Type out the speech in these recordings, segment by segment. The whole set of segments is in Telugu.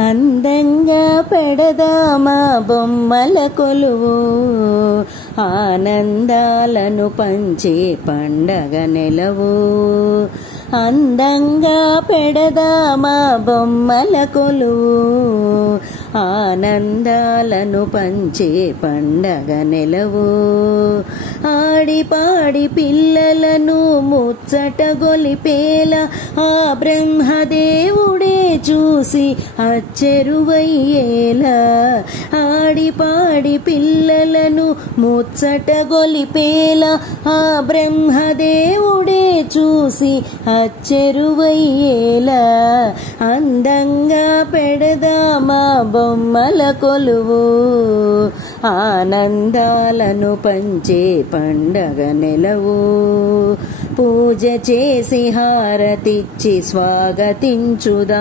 అందంగా పెడదామా బొమ్మల కొలువు, ఆనందాలను పంచే పండగ నెలవు. అందంగా పెడదామా బొమ్మల కొలువు, ఆనందాలను పంచే పండగ నెలవు. ఆడి పాడి పిల్లలను ముచ్చట గొలిపేలా ఆ బ్రహ్మదేవుడే చూసి అచ్చెరువయ్యేలా. ఆడి పాడి పిల్లలను ముచ్చట గొలిపేలా ఆ బ్రహ్మదేవుడే చూసి అచ్చెరువయ్యేలా. అందంగా పెడదామా బొమ్మల కొలువు, ఆనందాలను పంచే పండగ నెలవు. పూజ చేసి హారతిచ్చి స్వాగతించుదాం,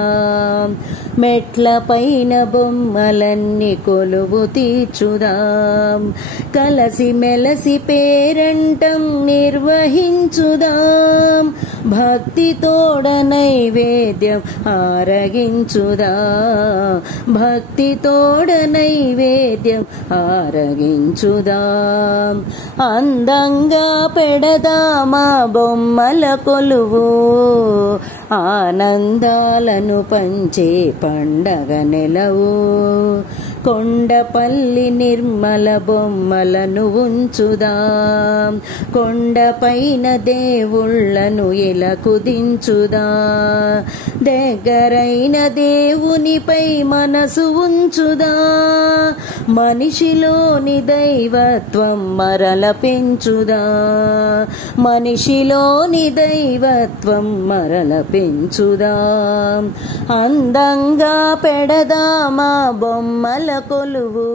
మెట్ల పైన బొమ్మలన్నీ కొలువు తీర్చుదాం. కలసి మెలసి పేరంటం నిర్వహించుదాం, భక్తి తోడ నైవేద్యం ఆరగించుదాం, భక్తి తోడ నైవేద్యం ఆరగించుదాం. అందంగా పెడదామా బొమ్మల కొలువు, ఆనందాలను పంచే పండగ నెలవు. కొండపల్లి నిర్మల బొమ్మలను ఉంచుదాం, కొండపైన దేవుళ్లను ఎలా కుదించుదాం. దగ్గరైన దేవునిపై మనసు ఉంచుదా, మనిషిలోని దైవత్వం మరల పెంచుదా, మనిషిలోని దైవత్వం మరల పెంచుదా. అందంగా పెడదామా బొమ్మల కొలువు.